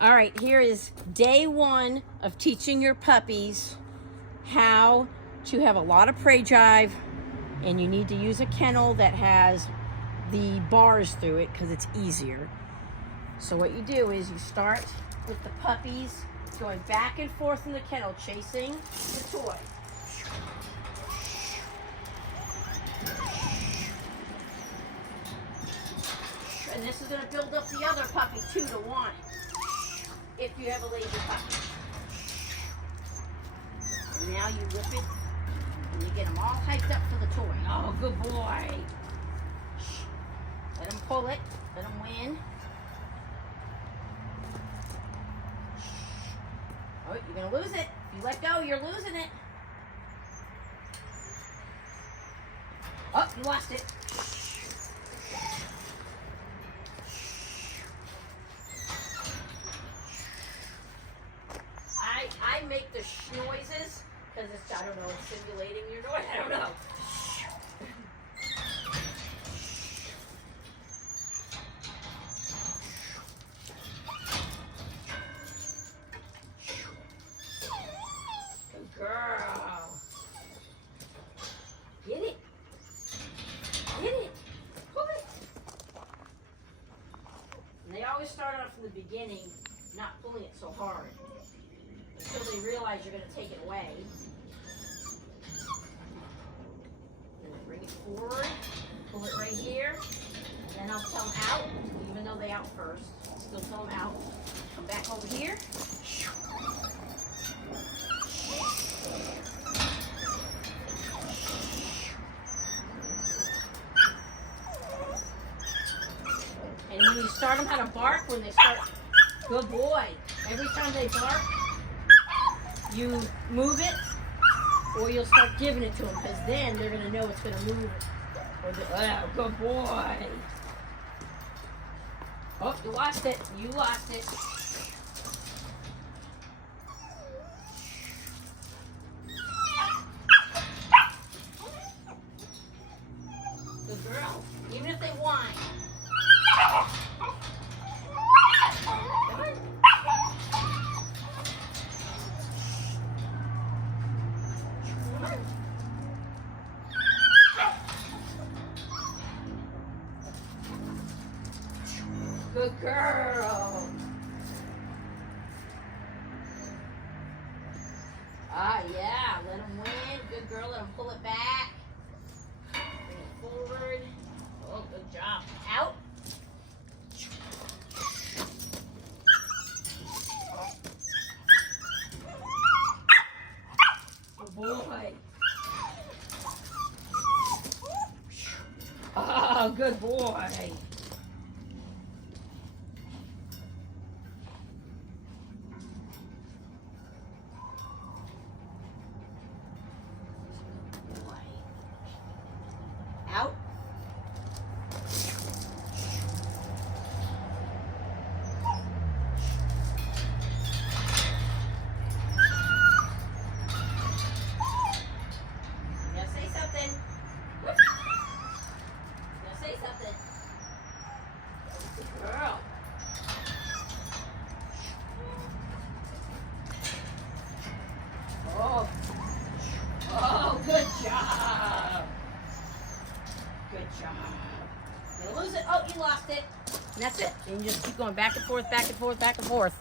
All right, here is day one of teaching your puppies how to have a lot of prey drive, and you need to use a kennel that has the bars through it because it's easier. So what you do is you start with the puppies going back and forth in the kennel, chasing the toy. And this is going to build up the other puppy 2 to 1 if you have a lazy puppy. And now you whip it and you get them all hyped up for the toy. Oh, good boy. Let him pull it. Let him win. Oh, you're going to lose it. If you let go, you're losing it. Oh, you lost it. I make the noises because it's, I don't know, it's simulating your noise. I don't know. Good girl. Get it. Get it. Pull it. And they always start off from the beginning, not pulling it so hard, until they realize you're going to take it away. And then bring it forward, pull it right here, and then I'll tell them out, even though they out first. Still tell them out. Come back over here. And when you start them how to bark, when they start, good boy. Every time they bark, you move it, or you'll start giving it to them, because then they're going to know it's going to move. Or oh, good boy. Oh, you lost it. You lost it. Good girl. Even if they whine. Good girl. Ah, yeah. Let him win. Good girl. Let him pull it back. Bring it forward. Oh, good job. Out. Good boy. Oh, good boy. Out. Now say something. Now say something. Good girl. Oh. Oh, good job. Good job. You'll lose it. Oh, you lost it. And that's it. And you just keep going back and forth, back and forth, back and forth.